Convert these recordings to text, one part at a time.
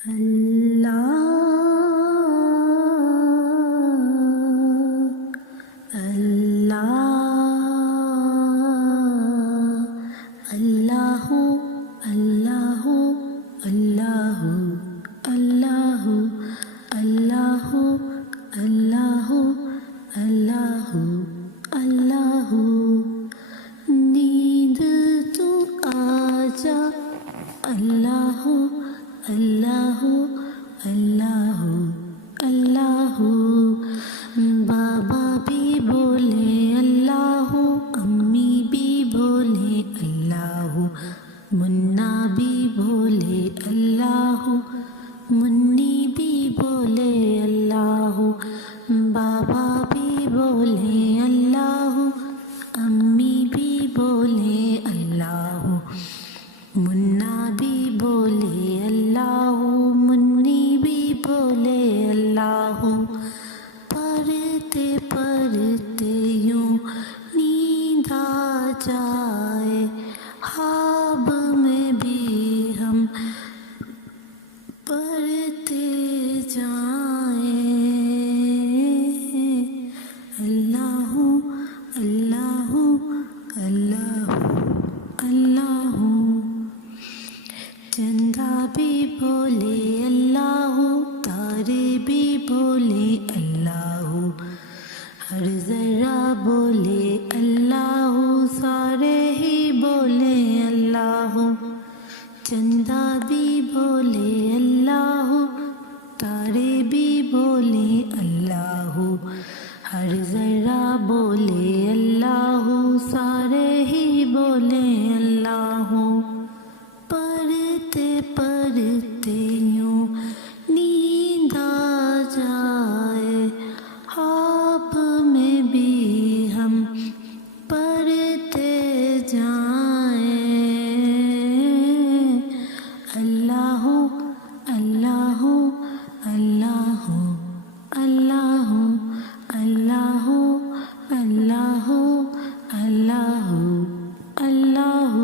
اللہ اللہ اللہ اللہ اللہ اللہ اللہ اللہ اللہ اللہ نیند تو آجا اللہ اللہ اللہ اللہ بابا بھی بولے اللہ امی بھی بولے اللہ منا بھی بولے اللہ منی بھی بولے اللہ بابا بھی بولے اللہ امی بھی بولے اللہ منا بھی بولے اللہ منی بھی بولے اللہ پڑھتے پڑھتے یوں نیند آ جائے خواب میں بھی ہم پڑھتے جائیں اللہ اللہ اللہ اللہ چندہ بھی بولے اللہ تارے بھی بولے اللہ ہر ذرہ بولے اللہ سارے ہی بولے اللہ چندہ بھی بولے اللہ تارے بھی بولے اللہ ہر ذرہ بولے اللہ سارے ہی بولے اللہ پڑھتے پڑھتے یوں نیند آ جائے خواب میں بھی ہم پڑھتے جائیں اللہ اللہ اللہ اللہ اللہ اللہ اللہ اللہ اللہ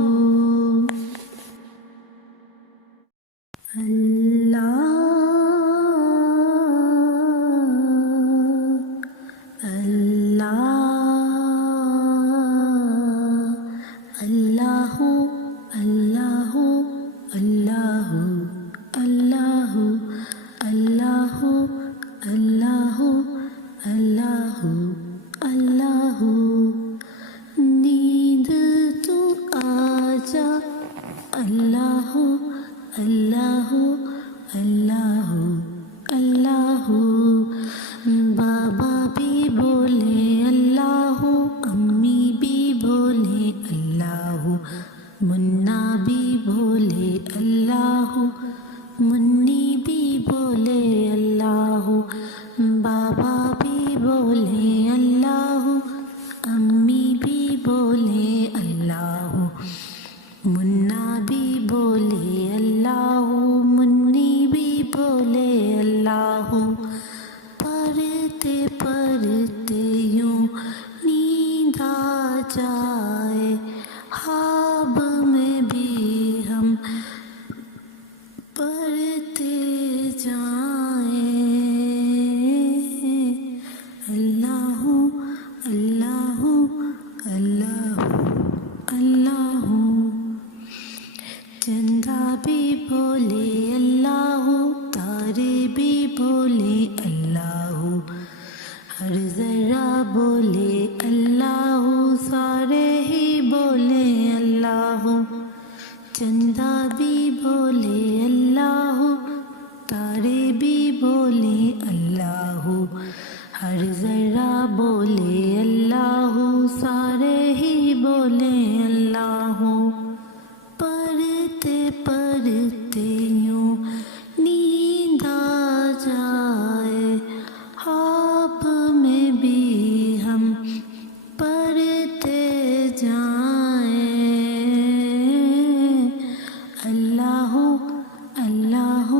اللہ اللہ اللہ اللہ اللہ اللہ اللہ نیند تو آجا اللہ اللہ اللہ اللہ بابا بھی بولے اللہ امی بھی بولے اللہ منا بھی بولے اللہ منی بھی بولے اللہ بابا بھی بولے اللہ امی بھی بولے اللہ منا بھی بولے اللہ منی بھی بولے اللہ پڑھتے پڑھتے یوں نیند آ جائے خواب میں بھی ہم پڑھتے جائیں اللہ اللہ اللہ اللہ چندہ بھی بولے اللہ تارے بھی بولے اللہ ہر ذرہ بولے اللہ سارے ہی بولے اللہ چندہ بھی بولے اللہ تارے بھی بولے اللہ ہر ذرہ بولے اللہ سارے ہی بولے اللہ پڑھتے پڑھتے یوں نیند آ جائے خواب میں بھی ہم پڑھتے جائیں اللہ اللہ